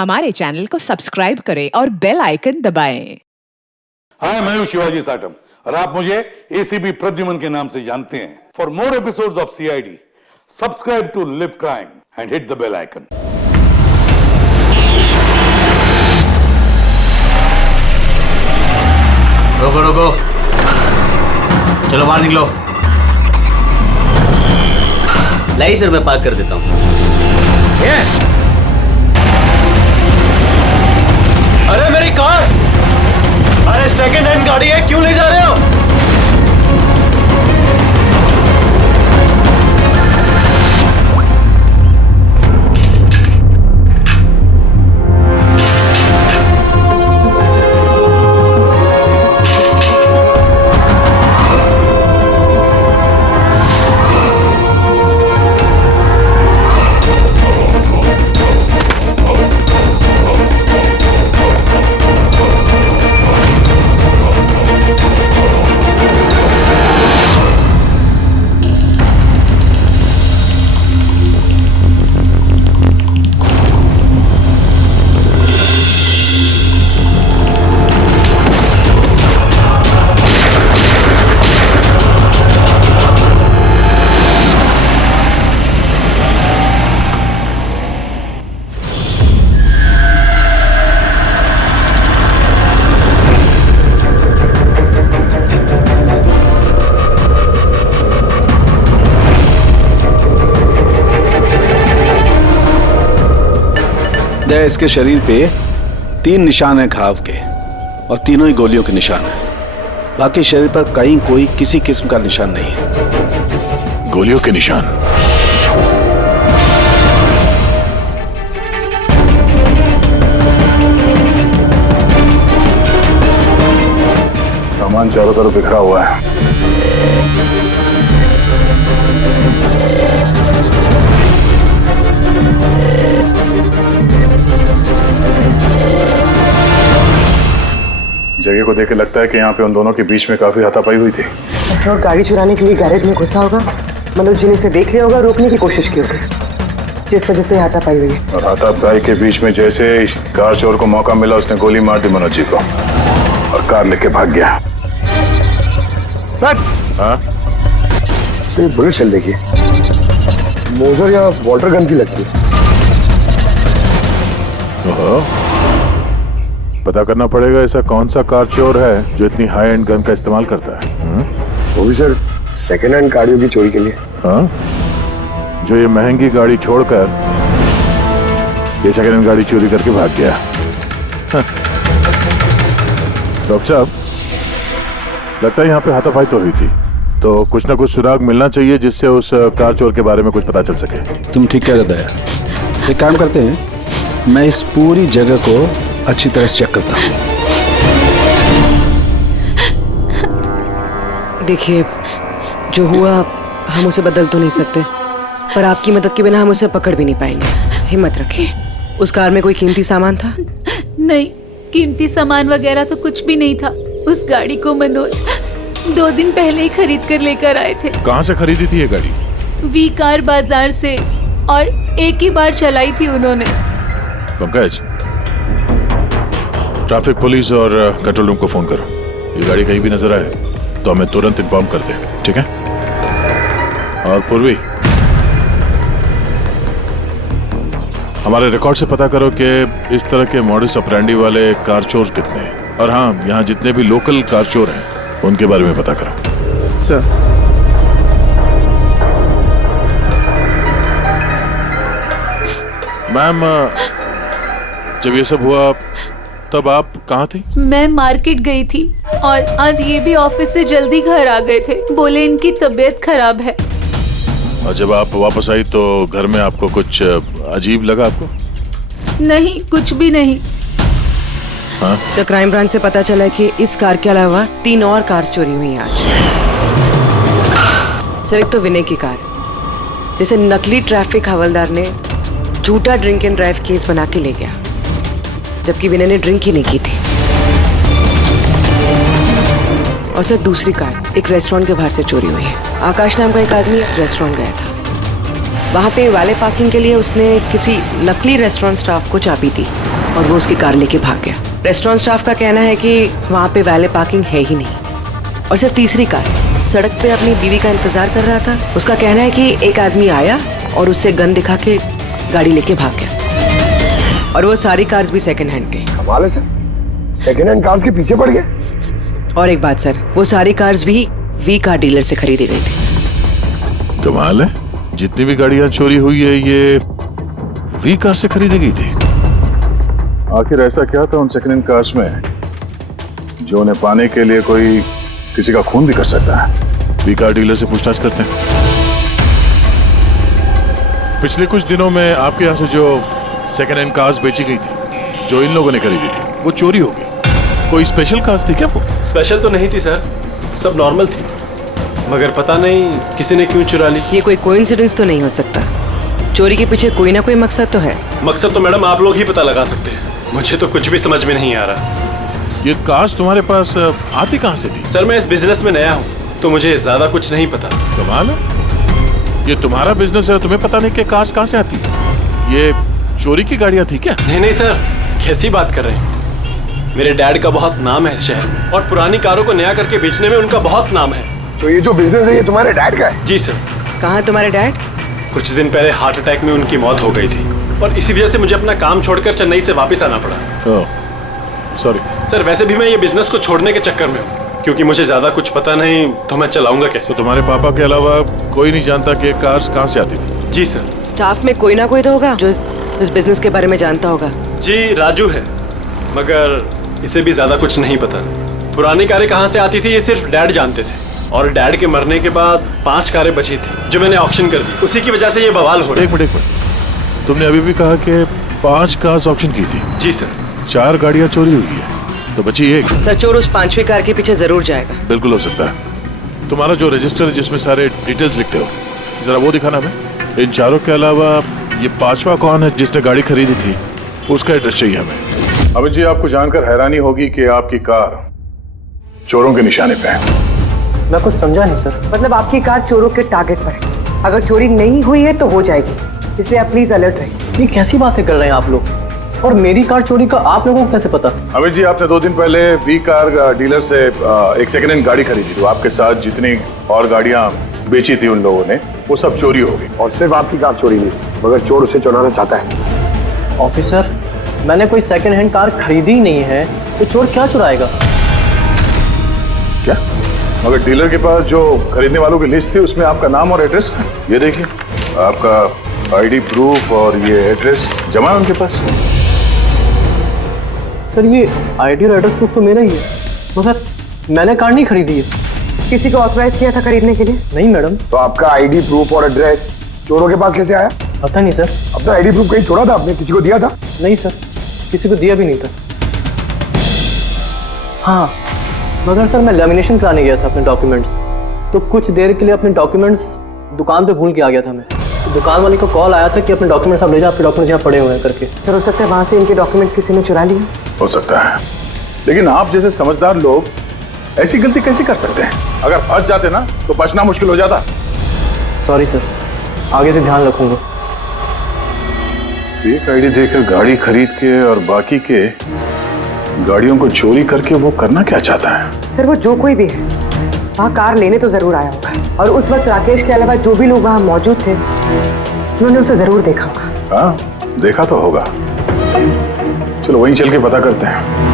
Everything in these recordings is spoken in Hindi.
हमारे चैनल को सब्सक्राइब करें और बेल आइकन दबाएं। हाय, मैं हूं शिवाजी साटम और आप मुझे एसीपी प्रद्युमन के नाम से जानते हैं। For more episodes of CID, subscribe to Live Crime and hit the bell icon. रोको रोको, चलो बाहर निकलो। लाई सर, मैं पार्क कर देता हूँ। अरे मेरी कार! अरे सेकंड हैंड गाड़ी है, क्यों ले जा रहे हो? इसके शरीर पे 3 निशान हैं घाव के और तीनों ही गोलियों के निशान हैं। बाकी शरीर पर कहीं कोई किसी किस्म का निशान नहीं है। गोलियों के निशान? सामान चारों तरफ बिखरा हुआ है। जगह को देख के लगता है कि यहाँ पे उन दोनों के बीच में काफी हाथापाई हुई थी। पेट्रोल गाड़ी चुराने के लिए गैरेज में घुसा होगा। मनोज जी ने उसे देख लिया होगा, रोकने की कोशिश की होगी, जिस वजह से हाथापाई हुई है। और हाथापाई के बीच में जैसे कार चोर को मौका मिला, उसने गोली मार दी मनोज जी को और कार लेके भाग गया। सर, बुलेट चल देखिए, मोजर या वाटर गन की लगती है। पता करना पड़ेगा ऐसा कौन सा कार चोर है जो इतनी हाई एंड गन का इस्तेमाल करता है। वो भी सर सेकेंड हैंड गाड़ियों की चोरी के लिए। हाँ, जो ये महंगी गाड़ी छोड़कर ये सेकेंड हैंड गाड़ी चोरी करके भाग गया। डॉक्टर साहब, लगता है यहाँ पे हाथापाई तो हुई थी, तो कुछ ना कुछ सुराग मिलना चाहिए जिससे उस कार चोर के बारे में कुछ पता चल सके। तुम ठीक कह रहे दया। एक काम करते हैं, मैं इस पूरी जगह को अच्छी तरह से चेक करता हूँ। देखिए, जो हुआ हम उसे बदल तो नहीं सकते, पर आपकी मदद के बिना हम उसे पकड़ भी नहीं पाएंगे। हिम्मत रखिए। उस कार में कोई कीमती सामान था? नहीं, कीमती सामान वगैरह तो कुछ भी नहीं था। उस गाड़ी को मनोज 2 दिन पहले ही खरीद कर लेकर आए थे। कहाँ से खरीदी थी ये गाड़ी? वी कार बाजार से, और एक ही बार चलाई थी उन्होंने। पंकज, ट्रैफिक पुलिस और कंट्रोल रूम को फोन करो। ये गाड़ी कहीं भी नजर आए तो हमें तुरंत इन्फॉर्म कर दे, ठीक है? और पूर्वी, हमारे रिकॉर्ड से पता करो कि इस तरह के मॉडस ऑपरेंडी वाले कार चोर कितने हैं। और हाँ, यहाँ जितने भी लोकल कार चोर हैं उनके बारे में पता करो। सर, मैम, जब ये सब हुआ तब आप कहाँ थी? मैं मार्केट गई थी और आज ये भी ऑफिस से जल्दी घर आ गए थे। बोले इनकी तबीयत खराब है। और जब आप वापस आई तो घर में आपको कुछ अजीब लगा आपको? नहीं, कुछ भी नहीं। हाँ? सर, क्राइम ब्रांच से पता चला कि इस कार के अलावा 3 और कार चोरी हुई हैं आज। सर, एक तो विनय की कार, जिसे नकली ट्रैफिक हवलदार ने झूठा ड्रिंक एंड ड्राइव केस बना के ले गया, जबकि विनय ने ड्रिंक ही नहीं की थी। और सर, दूसरी कार एक रेस्टोरेंट के बाहर से चोरी हुई है। आकाश नाम का एक आदमी रेस्टोरेंट गया था। वहाँ पे वाले पार्किंग के लिए उसने किसी नकली रेस्टोरेंट स्टाफ को चाबी दी और वो उसकी कार लेके भाग गया। रेस्टोरेंट स्टाफ का कहना है कि वहाँ पे वाले पार्किंग है ही नहीं। और सिर्फ तीसरी कार सड़क पे अपनी बीवी का इंतजार कर रहा था। उसका कहना है कि एक आदमी आया और उससे गन दिखा के गाड़ी लेके भाग गया। और वो सारी कार्स भी सेकंड हैंड के। कमाल है सर, सेकंड हैंड कार्स के पीछे पड़ गए। और एक बात सर, वो सारी कार्स भी वी कार डीलर से खरीदी गई थी। कमाल है, जितनी भी गाड़ियां चोरी हुई है ये वी कार से खरीदी गई थी। आखिर ऐसा क्या था उन सेकंड हैंड कार्स में जो उन्हें पाने के लिए कोई किसी का खून भी कर सकता है? वी कार डीलर से पूछताछ करते हैं। पिछले कुछ दिनों में आपके यहाँ से जो सेकंड हैंड कार्स बेची गई थी, जो इन लोगों ने खरीदी थी, वो चोरी हो गई। कोई स्पेशल कार्स थी क्या वो? स्पेशल तो नहीं थी सर, सब नॉर्मल थी, मगर पता नहीं किसी ने क्यों चुरा ली। ये कोई कोइंसिडेंस तो नहीं हो सकता। चोरी के पीछे कोई ना कोई मकसद तो है। मकसद तो मैडम आप लोग ही पता लगा सकते हैं, मुझे तो कुछ भी समझ में नहीं आ रहा। ये कार्स तुम्हारे पास आती कहाँ से थी? सर मैं इस बिजनेस में नया हूँ तो मुझे ज्यादा कुछ नहीं पता। कमाल है, ये तुम्हारा बिजनेस है, तुम्हें पता नहीं कि कार्स कहाँ से आती है? ये चोरी की गाड़ियाँ थी क्या? नहीं नहीं सर, कैसी बात कर रहे हैं। मेरे डैड का बहुत नाम है इस शहर में और पुरानी कारों को नया करके बेचने में उनका बहुत नाम है। तो ये जो बिजनेस है ये तुम्हारे डैड का है? जी सर। कहाँ है तुम्हारे डैड? कुछ दिन पहले हार्ट अटैक में उनकी मौत हो गई थी और इसी वजह से मुझे अपना काम छोड़कर चेन्नई से वापस आना पड़ा। सॉरी सर, वैसे भी मैं ये बिजनेस को छोड़ने के चक्कर में हूँ क्योंकि मुझे ज्यादा कुछ पता नहीं, तो मैं चलाऊंगा कैसे? तो तुम्हारे पापा के अलावा कोई नहीं जानता कि कार्स कहाँ से आती थी? जी सर। स्टाफ में कोई ना कोई तो होगा जो इस बिजनेस के बारे में जानता होगा। जी राजू है, मगर इसे भी ज्यादा कुछ नहीं पता। पुरानी कारें कहाँ से आती थी ये सिर्फ डैड जानते थे और डैड के मरने के बाद 5 कारें बची थी जो मैंने ऑक्शन कर दी, उसी की वजह से ये बवाल हो रहा है। एक मिनट, तुमने अभी भी कहा कि 5 कार्स ऑक्शन की थी। जी सर। 4 गाड़ियाँ चोरी हुई है तो बची एक। सर चोर उस 5वीं कार के पीछे जरूर जाएगा। बिल्कुल हो सकता है। तुम्हारा जो रजिस्टर है जिसमें सारे डिटेल्स लिखते हो, जरा वो दिखाना हमें। इन 4 के अलावा ये 5वां कौन है जिसने गाड़ी खरीदी थी, उसका एड्रेस चाहिए हमें। अमित जी, आपको जानकर हैरानी होगी कि आपकी कार चोरों के निशाने पे है। मैं कुछ समझा नहीं सर। मतलब आपकी कार चोरों के टारगेट पर है। अगर चोरी नहीं हुई है तो हो जाएगी, इसलिए आप प्लीज अलर्ट रहिए। ये कैसी बातें कर रहे हैं आप लोग? और मेरी कार चोरी का आप लोगों को कैसे पता? अमित जी, आपने 2 दिन पहले वी कार डीलर से एक सेकंड हैंड गाड़ी खरीदी थी। आपके साथ जितनी और गाड़ियां बेची थी उन लोगों ने, वो सब चोरी हो गई। और सिर्फ आपकी कार चोरी नहीं, मगर चोर उसे चुराना चाहता है। ऑफिसर, मैंने कोई सेकंड हैंड कार खरीदी ही नहीं है, तो चोर क्या चुराएगा? क्या? मगर डीलर के पास जो खरीदने वालों की लिस्ट थी उसमें आपका नाम और एड्रेस था। ये देखिए, आपका आईडी प्रूफ और ये एड्रेस जमा है उनके पास। सर ये आईडी और एड्रेस प्रूफ तो मेरा ही है, मगर मैंने कार नहीं खरीदी है। किसी को ऑथराइज किया था खरीदने के लिए? नहीं मैडम। तो आपका आईडी प्रूफ और एड्रेस चोरों के पास कैसे आया? पता नहीं सर। अपना आईडी प्रूफ कहीं छोड़ा था आपने? किसी को दिया था? नहीं सर, किसी को दिया भी नहीं था। हाँ, मगर सर मैं लेमिनेशन कराने गया था अपने डॉक्यूमेंट्स, तो कुछ देर के लिए अपने डॉक्यूमेंट्स दुकान पे भूल के आ गया था मैं। तो दुकान वाले को कॉल आया था कि अपने डॉक्यूमेंट्स आप ले जाओ, आपके डॉक्यूमेंट्स यहाँ पड़े हुए हैं करके। सर हो सकता है वहाँ से इनके डॉक्यूमेंट्स किसी ने चुरा लिए। हो सकता है, लेकिन आप जैसे समझदार लोग ऐसी गलती कैसे कर सकते हैं? अगर फंस जाते ना तो बचना मुश्किल हो जाता। सॉरी सर, आगे से ध्यान रखूंगा। फेक आईडी देकर गाड़ी खरीद के और बाकी के गाड़ियों को चोरी करके वो करना क्या चाहता है? सर वो जो कोई भी है वहाँ कार लेने तो जरूर आया होगा, और उस वक्त राकेश के अलावा जो भी लोग वहाँ मौजूद थे उन्होंने उसे जरूर देखा होगा। हाँ, देखा तो होगा। चलो वहीं चल के पता करते हैं।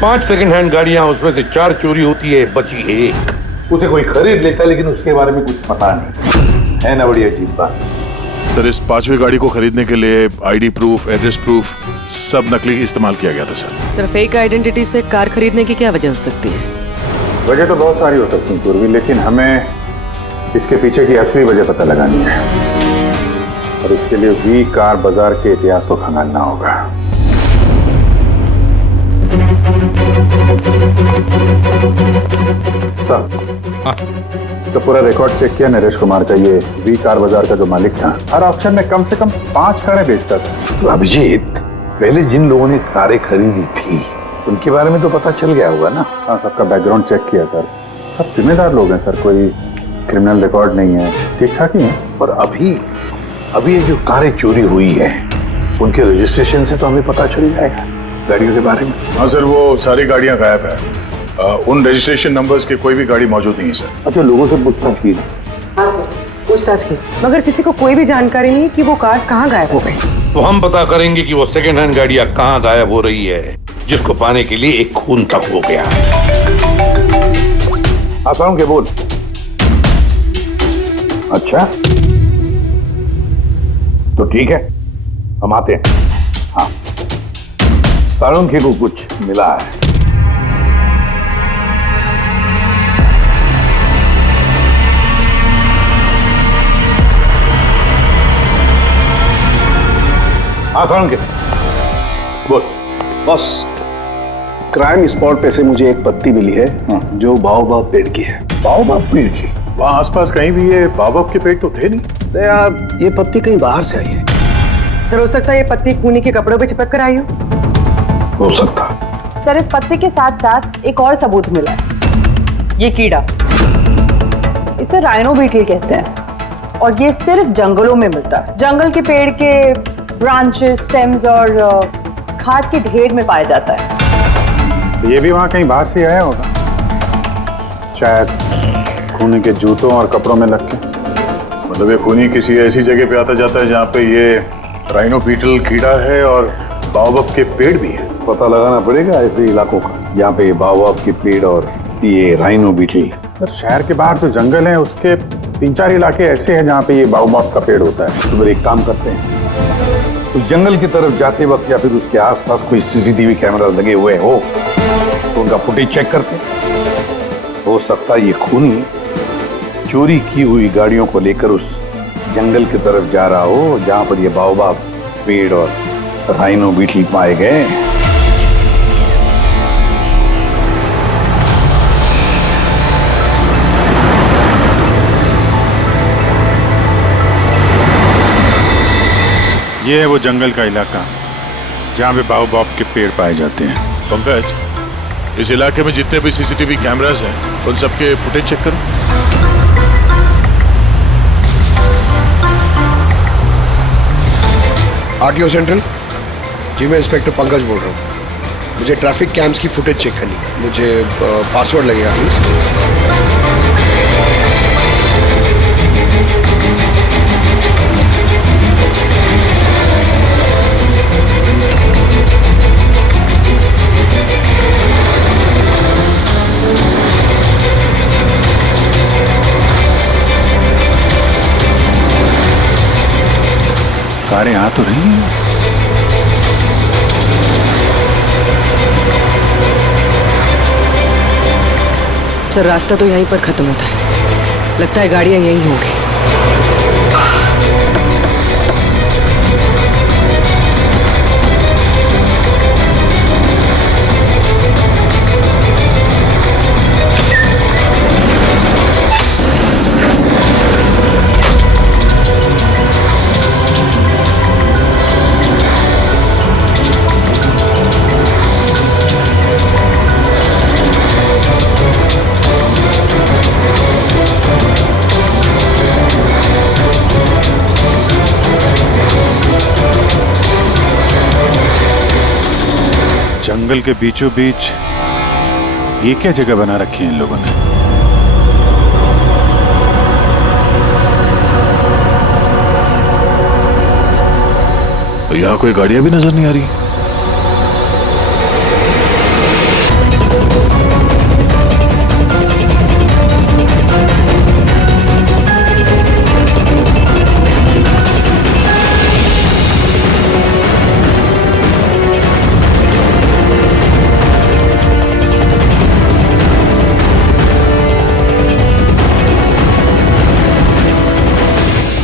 5 सेकंड हैंड गाड़ियां, उसमें से 4 चोरी होती है, बची एक। उसे कोई खरीद लेता है लेकिन उसके बारे में कुछ पता नहीं है ना। बड़ी अजीब बात। सर इस 5वीं गाड़ी को खरीदने के लिए आईडी प्रूफ, एड्रेस प्रूफ सब नकली इस्तेमाल किया गया था सर। सर फेक आइडेंटिटी से कार खरीदने की क्या वजह हो सकती है? वजह तो बहुत सारी हो सकती है पूर्वी, लेकिन हमें इसके पीछे की असली वजह पता लगानी है, और इसके लिए वी कार बाजार के इतिहास को खंगालना होगा। सर, तो पूरा रिकॉर्ड चेक किया नरेश कुमार का। ये वी कार बाजार का जो मालिक था, हर ऑक्शन में कम से कम 5 कारें बेचता था। तो अभिजीत, पहले जिन लोगों ने कारें खरीदी थी उनके बारे में तो पता चल गया होगा ना? हाँ, सबका बैकग्राउंड चेक किया सर। सब जिम्मेदार लोग हैं सर, कोई क्रिमिनल रिकॉर्ड नहीं है, ठीक ठाक ही है। पर अभी अभी ये जो कारें चोरी हुई हैं उनके रजिस्ट्रेशन से तो हमें पता चल जाएगा गाड़ियों के बारे में। हाँ सर, वो सारी गाड़ियां गायब है। उन रजिस्ट्रेशन नंबर्स की कोई भी गाड़ी मौजूद नहीं है सर। अच्छा, लोगों से पूछताछ की? हाँ सर, पूछताछ की, मगर किसी को कोई भी जानकारी नहीं कि वो कार्स कहाँ गायब हो गए। तो हम पता करेंगे कि वो सेकंड हैंड गाड़ियां कहाँ गायब हो रही है, जिसको पाने के लिए एक खून तक हो गया। आसान के बोल। अच्छा तो ठीक है, हम आते हैं। हाँ, साळुंखे को कुछ मिला है। हाँ साळुंखे बोल। बॉस, क्राइम स्पॉट पे से मुझे एक पत्ती मिली है जो बाओबाब पेड़ की है। बाओबाब पेड़ की? वहाँ आसपास कहीं भी ये बाबा के पेड़ तो थे नहीं। तो यार ये पत्ती कहीं बाहर से आई है। सर, हो सकता है ये पत्ती खूनी के कपड़ों पे चिपक कर आई हो सकता। सर, इस पत्ते के साथ साथ एक और सबूत मिला है। ये कीड़ा, इसे राइनो बीटल कहते हैं और ये सिर्फ जंगलों में मिलता है। जंगल के पेड़ के ब्रांचेस, स्टेम्स और खाद के ढेर में पाया जाता है। ये भी वहाँ कहीं बाहर से आया होगा, शायद खूनी के जूतों और कपड़ों में लग के। मतलब ये खूनी किसी ऐसी जगह पे आता जाता है जहाँ पे ये राइनो बीटल कीड़ा है और बाओबाब के पेड़ भी है। पता लगाना पड़ेगा ऐसे इलाकों का जहाँ पे बाओबाब के पेड़ और ये राइनो बीटल। सर, शहर के बाहर तो जंगल है, उसके 3-4 इलाके ऐसे हैं जहाँ पे ये बाओबाब का पेड़ होता है। तो फिर एक काम करते हैं, उस जंगल की तरफ जाते वक्त या फिर उसके आसपास कोई सीसीटीवी कैमरा लगे हुए हो तो उनका फुटेज चेक करते हैं। हो सकता है ये खूनी चोरी की हुई गाड़ियों को लेकर उस जंगल की तरफ जा रहा हो जहां पर ये बाओबाब पेड़ और राइनो बीटल पाए गए। ये है वो जंगल का इलाका जहाँ पे बाओबाब के पेड़ पाए जाते हैं। पंकज, इस इलाके में जितने भी सीसीटीवी कैमरास हैं उन सबके फुटेज चेक करो। आरटीओ सेंट्रल जी, मैं इंस्पेक्टर पंकज बोल रहा हूँ। मुझे ट्रैफिक कैम्स की फुटेज चेक करनी है। मुझे पासवर्ड लगेगा प्लीज। कारें आ तो रही हैं। सर, रास्ता तो यहीं पर खत्म होता है। लगता है गाड़ियां यहीं होंगी। जंगल के बीचों बीच ये क्या जगह बना रखी है इन लोगों ने? तो यहाँ कोई गाड़ियां भी नजर नहीं आ रही।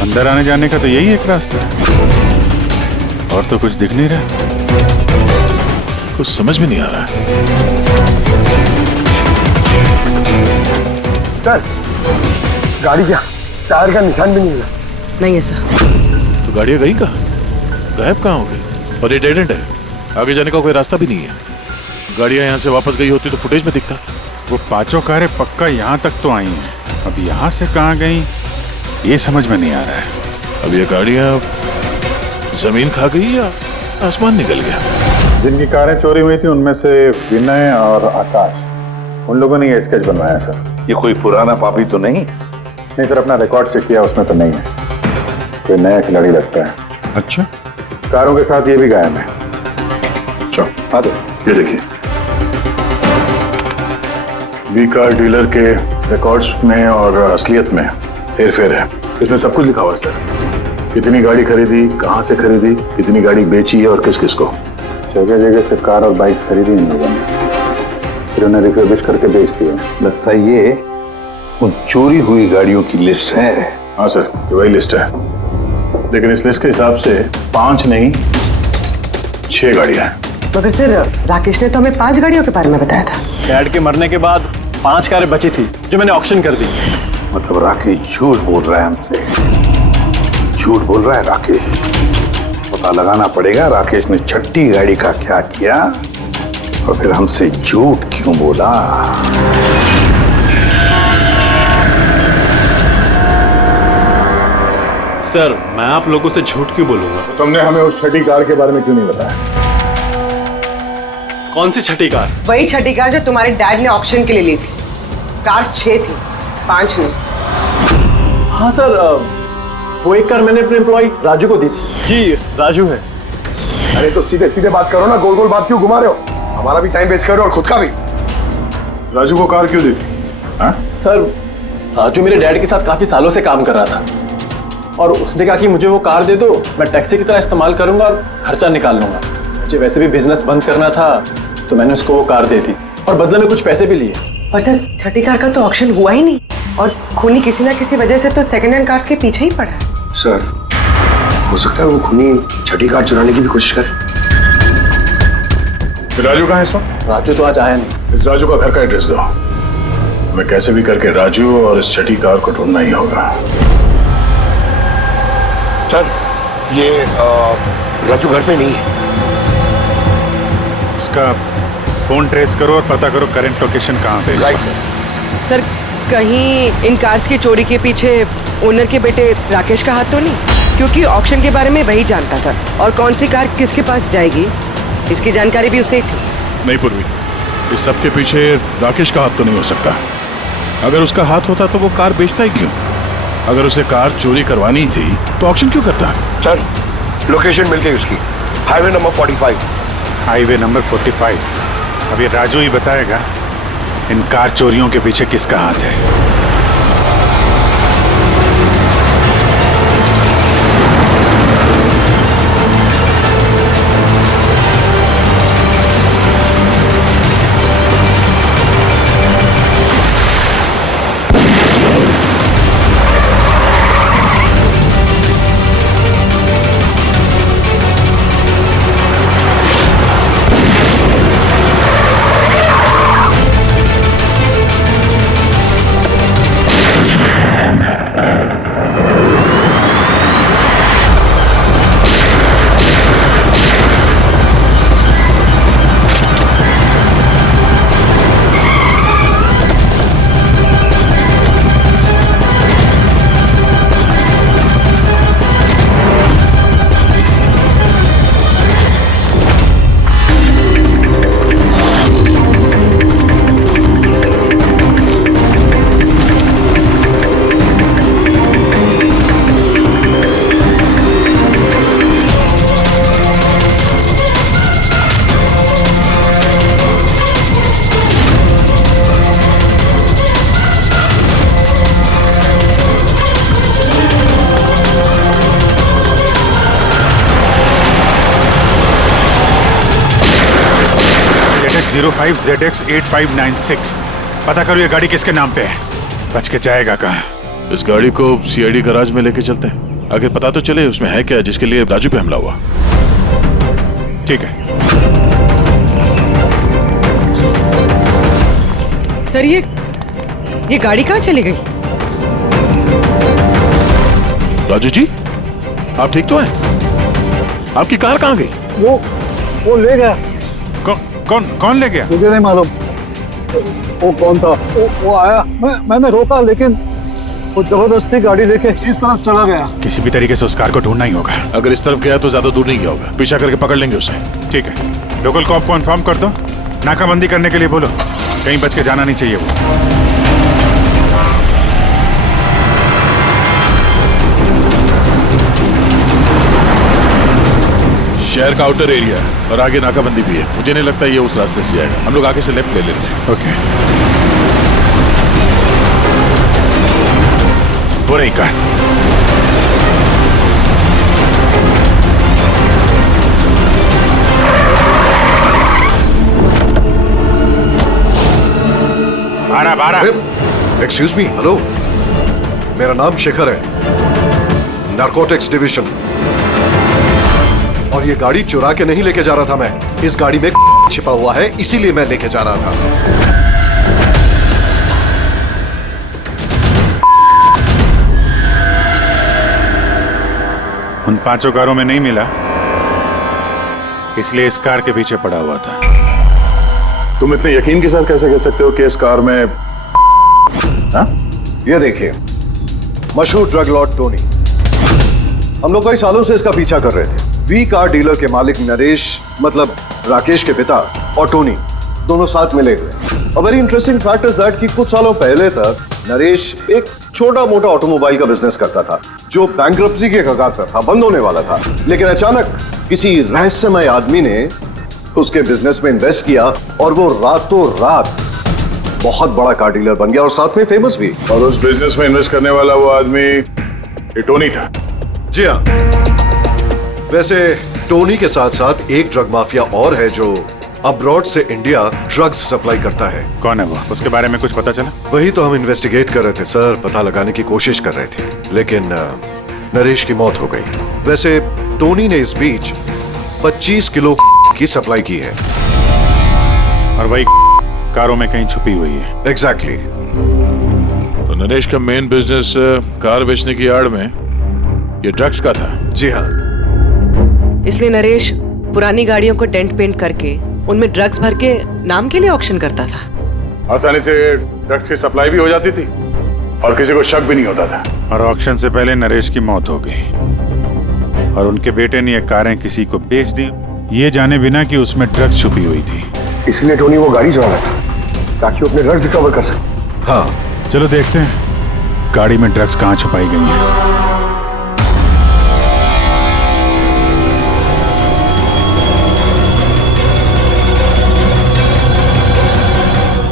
अंदर आने जाने का तो यही एक रास्ता है, और तो कुछ दिख नहीं रहा। कुछ समझ में नहीं आ रहा है। सर, गाड़ी क्या टायर का निशान भी नहीं मिला। नहीं है सर। तो गाड़ियां गई कहाँ? गायब कहाँ हो गई? और ये डेड एंड है, आगे जाने का कोई रास्ता भी नहीं है। गाड़ियां यहाँ से वापस गई होती तो फुटेज में दिखता। वो पांचों कारें पक्का यहाँ तक तो आई हैं, अब यहाँ से कहाँ गई ये समझ में नहीं आ रहा है। अब ये गाड़ियाँ जमीन खा गई या आसमान निकल गया? जिनकी कारें चोरी हुई थी उनमें से विनय और आकाश, उन लोगों ने ये स्केच बनवाया सर। ये कोई पुराना पापी तो नहीं? नहीं सर, अपना रिकॉर्ड चेक किया, उसमें तो नहीं है। कोई नया खिलाड़ी लगता है। अच्छा, कारों के साथ ये भी गायब है। आ दो, ये देखिए, बी कार डीलर के रिकॉर्ड्स में और असलियत में हेरफेर है। इसमें सब कुछ लिखा हुआ है सर, कितनी गाड़ी खरीदी, कहाँ से खरीदी, कितनी गाड़ी बेची है और किस किस को। जगह जगह से कार और बाइक्स खरीदी इन लोगों ने, फिर उन्हें रिफर्बिश करके बेच दिया। लगता है ये उन चोरी हुई गाड़ियों की लिस्ट है। हाँ सर, ये वही लिस्ट है, लेकिन इस लिस्ट के हिसाब से 5 नहीं 6 गाड़ियां हैं। मगर सर, राकेश ने तो हमें 5 गाड़ियों के बारे में बताया था। डैड के मरने के बाद 5 कारें बची थी जो मैंने ऑक्शन कर दी। मतलब राकेश झूठ बोल रहा है हमसे, झूठ बोल रहा है राकेश। पता लगाना पड़ेगा राकेश ने छठी गाड़ी का क्या किया और फिर हमसे झूठ क्यों बोला। सर, मैं आप लोगों से झूठ क्यों बोलूंगा? तुमने हमें उस छठी कार के बारे में क्यों नहीं बताया? कौन सी छठी कार? वही छठी कार जो तुम्हारे डैड ने ऑक्शन के लिए ली थी। कार 6 थी, 5 नहीं। हाँ सर, वो एक कार मैंने अपने एम्प्लॉय राजू को दी थी। जी, राजू है। अरे तो सीधे सीधे बात करो ना, गोल गोल बात क्यों घुमा रहे हो? हमारा भी टाइम वेस्ट कर रहे हो और खुद का भी। राजू को कार क्यों दी थी? सर, राजू मेरे डैड के साथ काफी सालों से काम कर रहा था और उसने कहा कि मुझे वो कार दे दो, मैं टैक्सी की तरह इस्तेमाल करूंगा और खर्चा निकाल लूंगा। मुझे वैसे भी बिजनेस बंद करना था तो मैंने उसको वो कार दे दी और बदले में कुछ पैसे भी लिए। पर सर, छठी कार का तो ऑक्शन हुआ ही नहीं और खूनी किसी ना किसी वजह से तो सेकंड हैंड कार्स के पीछे ही पड़ा है। सर, हो सकता है वो खूनी छठी कार चुराने की भी कोशिश करे। राजू कहाँ है इस वक्त? राजू तो आज आया नहीं। इस राजू का घर का एड्रेस दो, मैं कैसे भी करके राजू और इस छठी कार को ढूंढना ही होगा। सर, ये राजू घर पे नहीं है। उसका फोन ट्रेस करो और पता करो करंट लोकेशन कहाँ पे है। राइट सर, कहीं इन कार्स की चोरी के पीछे ओनर के बेटे राकेश का हाथ तो नहीं? क्योंकि ऑक्शन के बारे में वही जानता था और कौन सी कार किसके पास जाएगी इसकी जानकारी भी उसे ही थी। नहीं पूर्वी, इस सब के पीछे राकेश का हाथ तो नहीं हो सकता। अगर उसका हाथ होता तो वो कार बेचता ही क्यों? अगर उसे कार चोरी करवानी थी तो ऑक्शन क्यों करता? सर, लोकेशन मिल गई उसकी, हाईवे नंबर 45। Highway number 45। अब ये राजू ही बताएगा इन कार चोरियों के पीछे किसका हाथ है। ZX05 ZX8596। पता करो ये गाड़ी किसके नाम पे है। बच के जाएगा कहाँ? इस गाड़ी को सीआईडी गैराज में लेके चलते हैं, आखिर पता तो चले उसमें है क्या जिसके लिए राजू पे हमला हुआ। ठीक है। सर, ये गाड़ी कहाँ चली गई? राजू जी, आप ठीक तो हैं? आपकी कार कहाँ गई? वो ले गया। कौन ले गया? मुझे नहीं मालूम। वो कौन था? वो आया, मैंने रोका, लेकिन वो जबरदस्ती गाड़ी लेके इस तरफ चला गया। किसी भी तरीके से उस कार को ढूंढना ही होगा। अगर इस तरफ गया तो ज्यादा दूर नहीं गया होगा, पीछा करके पकड़ लेंगे उसे। ठीक है, लोकल कॉप को इन्फॉर्म कर दो, नाकाबंदी करने के लिए बोलो, कहीं बच के जाना नहीं चाहिए वो। शहर का आउटर एरिया है और आगे नाकाबंदी भी है। मुझे नहीं लगता ये उस रास्ते से जाएगा। हम लोग आगे से लेफ्ट ले लेते हैं। ओके, वो रही कार। एक्सक्यूज मी, हेलो, मेरा नाम शेखर है, नारकोटिक्स डिवीजन। और ये गाड़ी चुरा के नहीं लेके जा रहा था मैं, इस गाड़ी में छिपा हुआ है, इसीलिए मैं लेके जा रहा था। उन 5 कारों में नहीं मिला, इसलिए इस कार के पीछे पड़ा हुआ था। तुम इतने यकीन के साथ कैसे कह सकते हो कि इस कार में? ये देखिए, मशहूर ड्रग लॉर्ड टोनी, हम लोग कई सालों से इसका पीछा कर रहे थे। वी कार डीलर के मालिक नरेश, मतलब राकेश के पिता, और टोनी दोनों साथ मिले हुए। और very interesting fact is that कि कुछ सालों पहले तक नरेश एक छोटा मोटा ऑटोमोबाइल का बिजनेस करता था, जो बैंक्रप्सी के कगार पर था, बंद होने वाला था। लेकिन अचानक किसी रहस्यमय आदमी ने उसके बिजनेस में इन्वेस्ट किया और वो रातों रात बहुत बड़ा कार डीलर बन गया और साथ में फेमस भी। और उस बिजनेस में इन्वेस्ट करने वाला वो आदमी ये टोनी था? जी हाँ। वैसे टोनी के साथ साथ एक ड्रग माफिया और है जो अब्रॉड से इंडिया ड्रग्स सप्लाई करता है। कौन है वो? उसके बारे में कुछ पता चला? वही तो हम इन्वेस्टिगेट कर रहे थे सर, पता लगाने की कोशिश कर रहे थे, लेकिन नरेश की मौत हो गई। वैसे टोनी ने इस बीच 25 किलो की सप्लाई की है और वही कारों में कहीं छुपी हुई है। एग्जैक्टली। तो नरेश का मेन बिजनेस कार बेचने की आड़ में ये ड्रग्स का था? जी हाँ। इसलिए नरेश पुरानी गाड़ियों को डेंट पेंट करके उनमें ड्रग्स भर के नाम के लिए ऑक्शन करता था। आसानी से ड्रग्स की सप्लाई भी हो जाती थी और किसी को शक भी नहीं होता था। और ऑक्शन से पहले नरेश की मौत हो गई और उनके बेटे ने ये कारें किसी को बेच दी, ये जाने बिना कि उसमें ड्रग्स छुपी हुई थी। इसलिए टोनी वो गाड़ी चुरा रहा था ताकि वो अपने ड्रग्स रिकवर कर सके। हाँ, चलो देखते हैं गाड़ी में ड्रग्स कहाँ छुपाई गई हैं।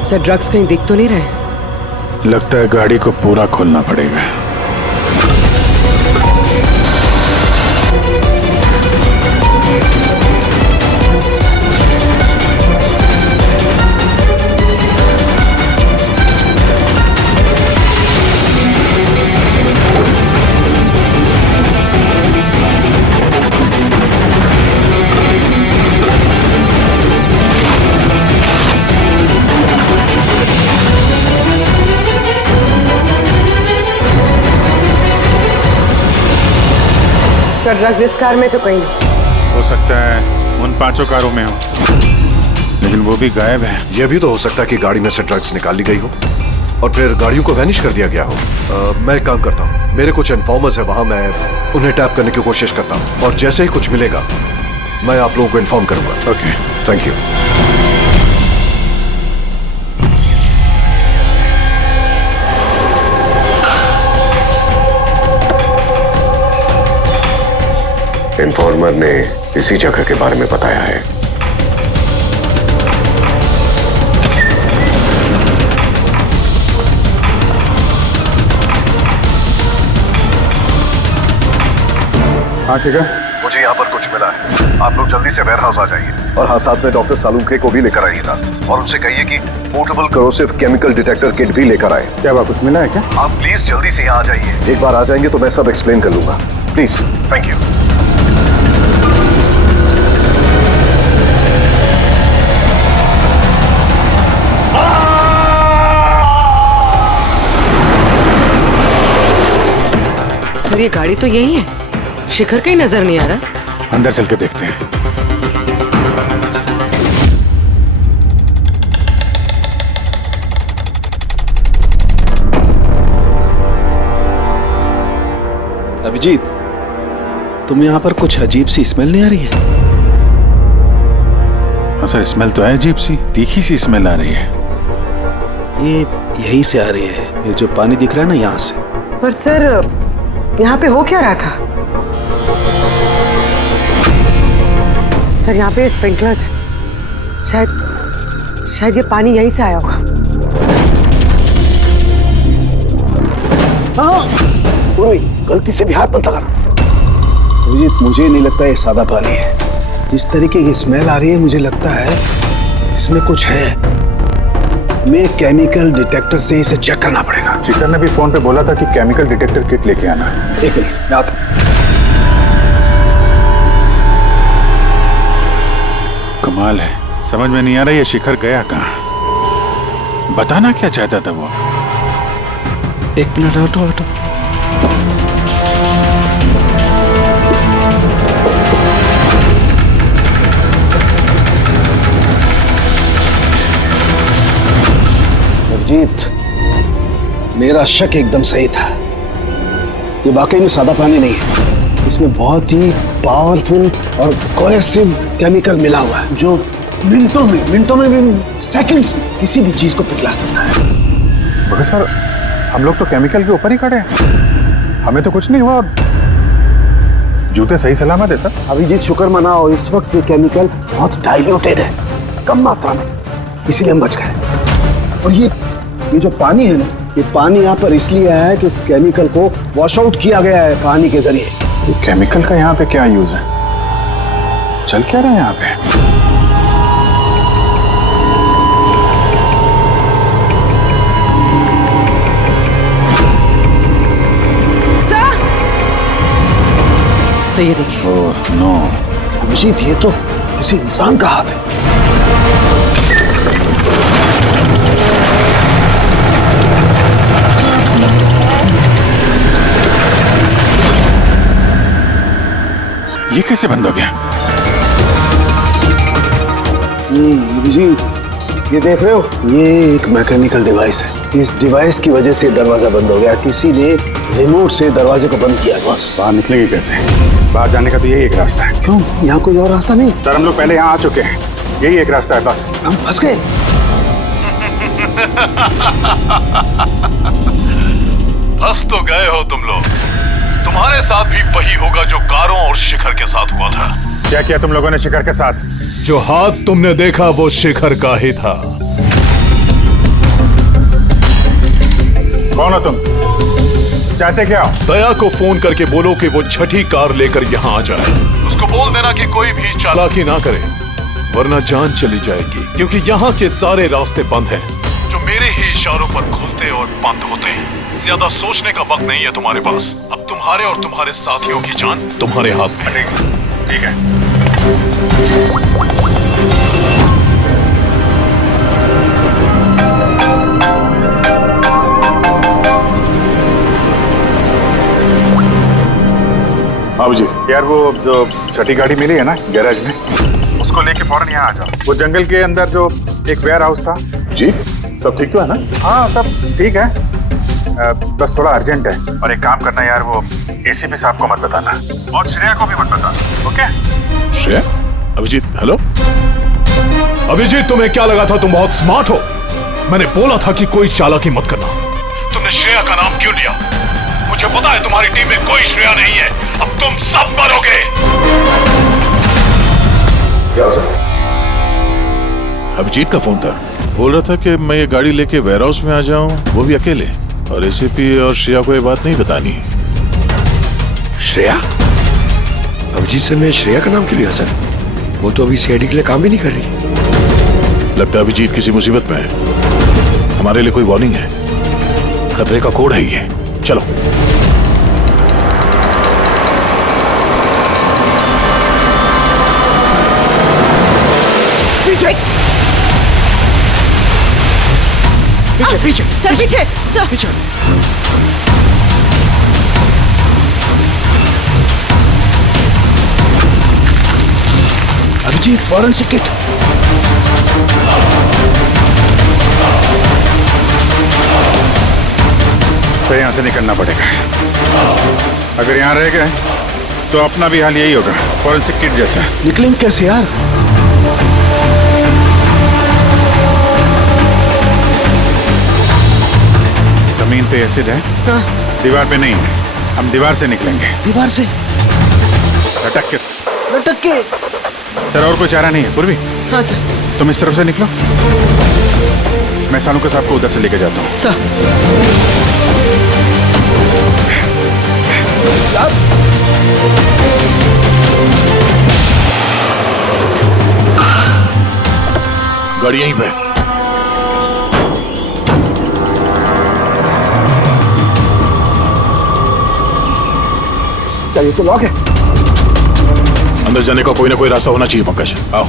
सर, ड्रग्स कहीं दिख तो नहीं रहे? लगता है गाड़ी को पूरा खोलना पड़ेगा। सर, ड्रग्स इस कार में तो कहीं नहीं। हो सकता है उन 5 कारों में हो, लेकिन वो भी गायब है। यह भी तो हो सकता है कि गाड़ी में से ड्रग्स निकाल ली गई हो और फिर गाड़ियों को वैनिश कर दिया गया हो। मैं एक काम करता हूँ, मेरे कुछ इन्फॉर्मर्स है वहां, मैं उन्हें टैप करने की कोशिश करता हूँ और जैसे ही कुछ मिलेगा मैं आप लोगों को इन्फॉर्म करूंगा। Okay, thank you. इन्फॉर्मर ने इसी जगह के बारे में बताया है। हाँ ठीक है, मुझे यहाँ पर कुछ मिला है, आप लोग जल्दी से वेयर हाउस आ जाइए। और हाँ, साथ में डॉक्टर सालुंखे को भी लेकर आइएगा और उनसे कहिए कि portable corrosive chemical detector kit भी लेकर आए। क्या बात, कुछ मिला है क्या? आप प्लीज जल्दी से यहाँ आ जाइए। एक बार आ जाएंगे तो मैं सब एक्सप्लेन कर लूंगा। Please, thank you. सर, ये गाड़ी तो यही है, शिखर कहीं नजर नहीं आ रहा। अंदर चल के देखते हैं। अभिजीत, तुम यहाँ पर कुछ अजीब सी स्मेल नहीं आ रही है? हाँ सर, स्मेल तो है अजीब सी, तीखी सी स्मेल आ रही है। ये यहीं से आ रही है, ये जो पानी दिख रहा है ना, यहाँ से। पर सर, यहाँ पे हो क्या रहा था? सर, यहाँ पे स्प्रिंकलर्स है, शायद ये पानी यहीं से आया होगा। गलती से भी हाथ मत लगाना। अभिजीत, मुझे नहीं लगता ये सादा पानी है। जिस तरीके की स्मेल आ रही है, मुझे लगता है इसमें कुछ है। हमें केमिकल डिटेक्टर से इसे चेक करना पड़ेगा। चिकन ने भी फोन पे बोला था कि केमिकल डिटेक्टर किट लेके आना। एक मिनट, मैं आता हूं। कमाल है, समझ में नहीं आ रहा ये शिखर गया कहाँ। बताना क्या चाहता था वो? एक मिनट, हटो हटो। अभिजीत, मेरा शक एकदम सही था। ये वाकई में सादा पानी नहीं है। इसमें बहुत ही पावरफुल और कोरेसिव केमिकल मिला हुआ है, जो मिनटों में भी, सेकंड्स में किसी भी चीज को पिघला सकता है। मगर सर, हम लोग तो केमिकल के ऊपर ही खड़े हैं, हमें तो कुछ नहीं हुआ। जूते सही सलामत है सर। अभिजीत, शुक्र मनाओ, इस वक्त ये केमिकल बहुत डाइल्यूटेड है, कम मात्रा में, इसीलिए हम बच गए। और ये जो पानी है ना, ये पानी यहाँ पर इसलिए आया है कि इस केमिकल को वॉश आउट किया गया है पानी के जरिए। ये केमिकल का यहाँ पे क्या यूज है? चल क्या रहा है यहाँ पे? सर, ये देखिए। Oh no. अभिजीत, ये तो किसी इंसान का हाथ है। ये कैसे बंद हो गया? अभिजीत, ये देख रहे हो, ये एक मैकेनिकल डिवाइस है। इस डिवाइस की वजह से दरवाजा बंद हो गया। किसी ने रिमोट से दरवाजे को बंद किया। बस बाहर निकलेंगे कैसे? बाहर जाने का तो यही एक रास्ता है। क्यों, यहाँ कोई और रास्ता नहीं? सर, हम लोग पहले यहाँ आ चुके हैं, यही एक रास्ता है बस। हम फंस गए। फंस तो गए हो तुम लोग। तुम्हारे साथ भी वही होगा जो कारों और शिखर के साथ हुआ था। क्या किया तुम लोगों ने शिखर के साथ? जो हाथ तुमने देखा वो शिखर का ही था। कौन हो तुम? चाहते क्या हो? दया को फोन करके बोलो कि वो छठी कार लेकर यहाँ आ जाए। उसको बोल देना कि कोई भी चालाकी ना करे, वरना जान चली जाएगी। क्योंकि यहाँ के सारे रास्ते बंद हैं, जो मेरे ही इशारों पर खुलते और बंद होते हैं। ज्यादा सोचने का वक्त नहीं है तुम्हारे पास। अब तुम्हारे और तुम्हारे साथियों की जान तुम्हारे हाथ में है। ठीक है। हाँ जी यार, वो जो छठी गाड़ी मिली है ना गैराज में, उसको लेके फौरन यहाँ आ जाओ। वो जंगल के अंदर जो एक वेयर हाउस था। जी, सब ठीक तो है ना? हाँ, सब ठीक है, बस थोड़ा अर्जेंट है। और एक काम करना यार, वो एसीपी साहब को मत बताना और श्रेया को भी मत बताना, ओके? श्रेया? अभिजीत, हेलो अभिजीत, तुम्हें क्या लगा था तुम बहुत स्मार्ट हो? मैंने बोला था कि कोई चालाकी मत करना। तुमने श्रेया का नाम क्यों लिया? मुझे पता है तुम्हारी टीम में कोई श्रेया नहीं है। अब तुम सब मरोगे। क्या सर? अभिजीत का फोन था, बोल रहा था कि मैं ये गाड़ी लेके वेयर हाउस में आ जाऊं, वो भी अकेले, और एसीपी और श्रेया को ये बात नहीं बतानी। श्रेया? अभिजीत सर ने श्रेया का नाम क्यों लिया सर? वो तो अभी सीआईडी के लिए काम भी नहीं कर रही। लगता है अभिजीत किसी मुसीबत में है। हमारे लिए कोई वार्निंग है, खतरे का कोड है ये। चलो। पीछे पीछे पीछे सर, पीछे सर, पीछे। Abhijit, forensic kit. सर, यहाँ से निकलना पड़ेगा। अगर यहाँ रह गए तो अपना भी हाल यही होगा, फॉरेंसिक किट जैसा। निकलेंगे कैसे यार? जमीन पे एसिड है, दीवार पे नहीं है। हम दीवार से निकलेंगे। दीवार से? लटक के। लटक के? सर और कोई चारा नहीं है पूर्वी? हाँ सर। तुम इस तरफ से निकलो, मैं सालों के साहब को उधर से लेके जाता हूँ। सर। गाड़ी यहीं पे। क्या ये तो लॉक है? अंदर जाने का कोई ना कोई रास्ता होना चाहिए पंकज, आओ।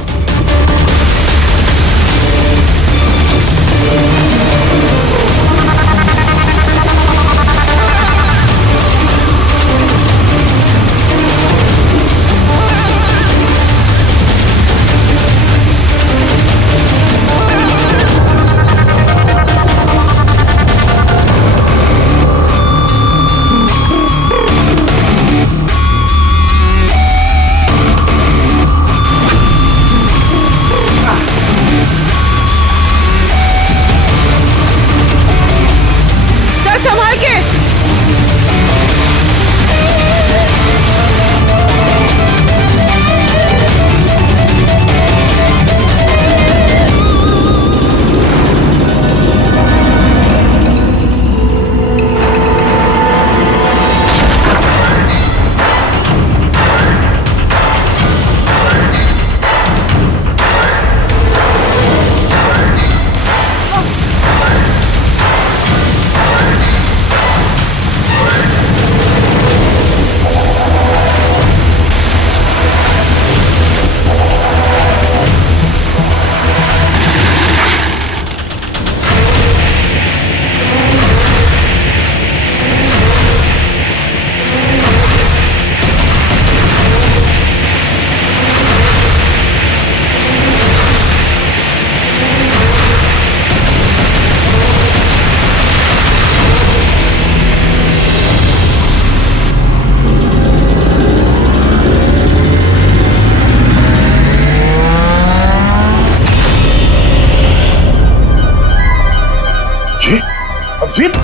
अभिजीत,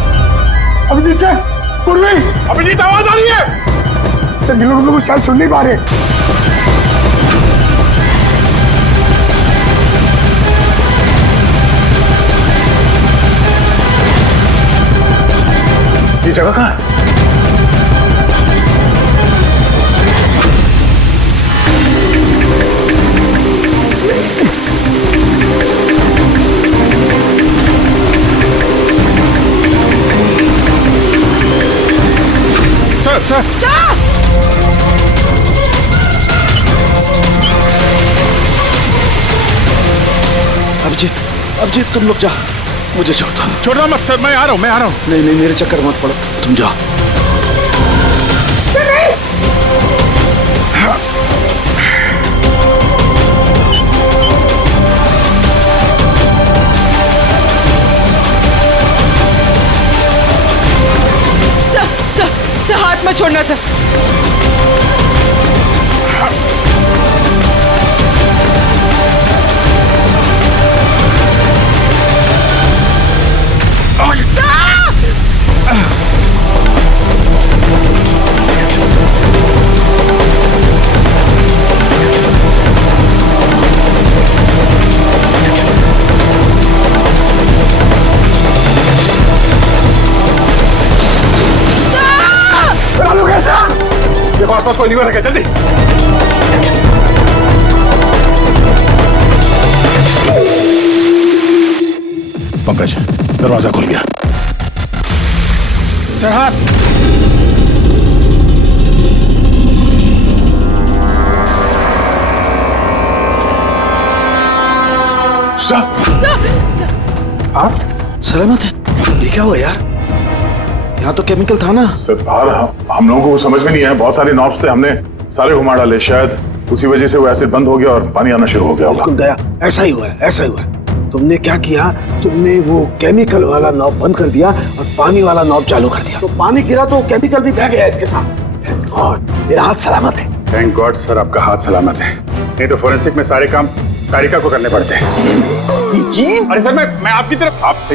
अभिजीत सर, पूर्वी, अभिजीत आवाज आ रही है। सर ये लोग कुछ शायद सुन नहीं पा रहे। ये जगह कहाँ है? सर अभिजीत, अभिजीत तुम लोग जा, मुझे छोड़ दो। छोड़ना मत सर, मैं आ रहा हूँ, मैं आ रहा हूँ। नहीं नहीं, मेरे चक्कर मत पड़ो, तुम जाओ। सर हाथ मत छोड़ना सर। देखो आसपास कोई नहीं रखे, जल्दी। पंकज दरवाजा खुल गया। सर हाथ। सलामत है? ये क्या हुआ यार? यहाँ तो केमिकल था ना। सर बाहर हम लोगों को वो समझ में नहीं आया, बहुत सारे नॉब्स थे, हमने सारे घुमा डाले, शायद उसी वजह से वो एसिड बंद हो गया और पानी आना शुरू हो गया। बिल्कुल दया, ऐसा ही हुआ है, ऐसा ही हुआ है। तुमने क्या किया, तुमने वो केमिकल वाला नॉब बंद कर दिया और पानी वाला नॉब चालू कर दिया, तो पानी गिरा तो केमिकल भी बह गया इसके साथ। Thank God, मेरा हाथ सलामत है। थैंक गॉड सर, आपका हाथ सलामत है। नहीं तो फोरेंसिक में सारे काम कारिका को करने पड़ते हैं। जी अरे सर, मैं आपकी तरफ आपसे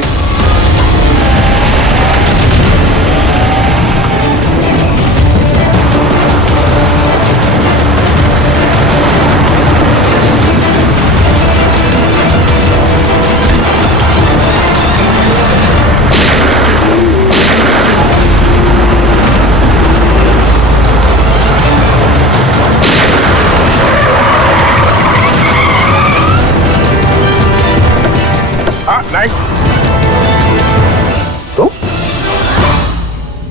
तो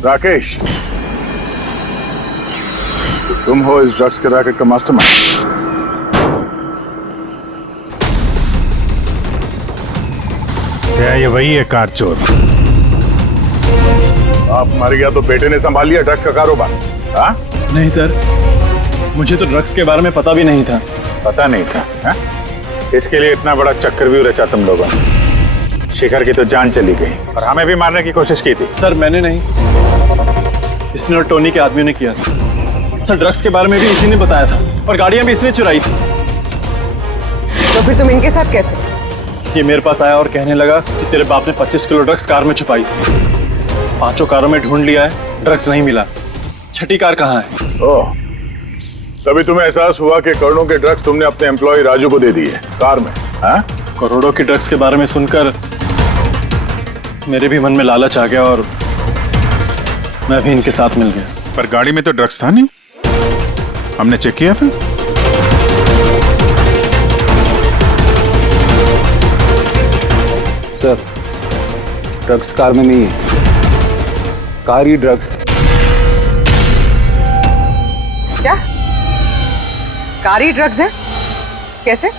राकेश, तुम हो इस ड्रग्स के रैकेट का मास्टरमाइंड। क्या ये वही है कार चोर? आप मर गया तो बेटे ने संभाल लिया ड्रग्स का कारोबार? हाँ? नहीं सर, मुझे तो ड्रग्स के बारे में पता भी नहीं था। पता नहीं था हा? इसके लिए इतना बड़ा चक्रव्यूह रचा तुम लोगों ने। शिखर की तो जान चली गई और हमें भी मारने की कोशिश की थी। सर मैंने नहीं, इसने और टोनी के आदमियों ने किया था। सर ड्रग्स के बारे में भी इसी ने बताया था और गाड़ियां भी इसने चुराई थी। तो फिर तुम इनके साथ कैसे? ये मेरे पास आया और कहने लगा कि तेरे बाप ने 25 किलो ड्रग्स कार में छुपाई थी। 5 कारों में ढूंढ लिया है, ड्रग्स नहीं मिला। 6ठी कार कहाँ है? ओह, तभी तुम्हें एहसास हुआ कि करोड़ों के ड्रग्स तुमने अपने एम्प्लॉय राजू को दे दिए कार में। हाँ? करोड़ों की ड्रग्स के बारे में सुनकर मेरे भी मन में लालच आ गया और मैं भी इनके साथ मिल गया। पर गाड़ी में तो ड्रग्स था नहीं, हमने चेक किया था। सर, ड्रग्स कार में नहीं है, कार ही ड्रग्स है। क्या? कार ही ड्रग्स है? कैसे?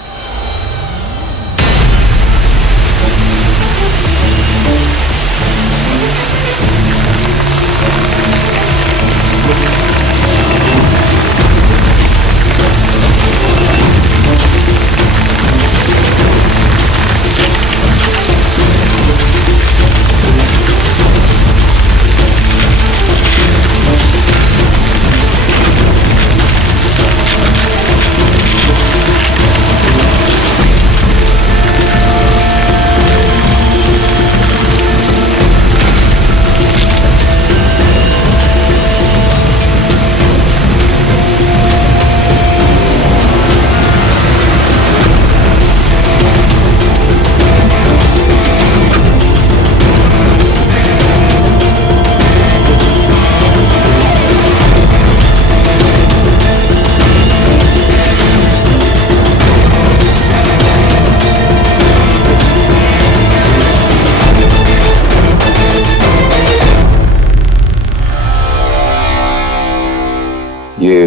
ये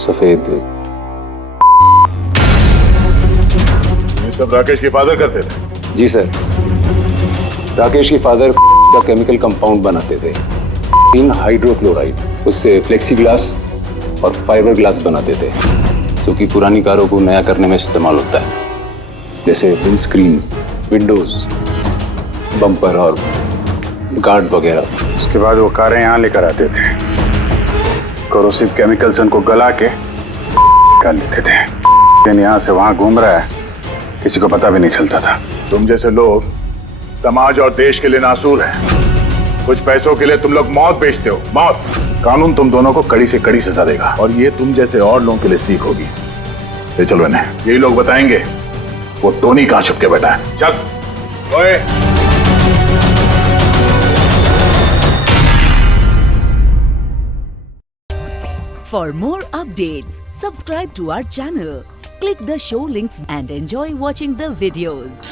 सफेद, ये सब राकेश के फादर करते थे? जी सर, राकेश के फादर का केमिकल कंपाउंड बनाते थे, इन हाइड्रोक्लोराइड। उससे फ्लेक्सी ग्लास और फाइबर ग्लास बनाते थे, जो कि पुरानी कारों को नया करने में इस्तेमाल होता है, जैसे विंडस्क्रीन, विंडोज, बम्पर और गार्ड वगैरह। उसके बाद वो कारें यहाँ लेकर आते थे, कोरोसिव केमिकल से उनको गला के निकाल लेते थे। लेकिन यहाँ से वहाँ घूम रहा है, किसी को पता भी नहीं चलता था। तुम जैसे लोग समाज और देश के लिए नासूर हैं। कुछ पैसों के लिए तुम लोग मौत बेचते हो, मौत। कानून तुम दोनों को कड़ी से कड़ी सजा देगा और ये तुम जैसे और लोगों के लिए सीख होगी। ले चलो इन्हें, यही लोग बताएंगे वो टोनी कहाँ छुप के बैठा है। चल ओए। For more updates, subscribe to our channel, click the show links and enjoy watching the videos.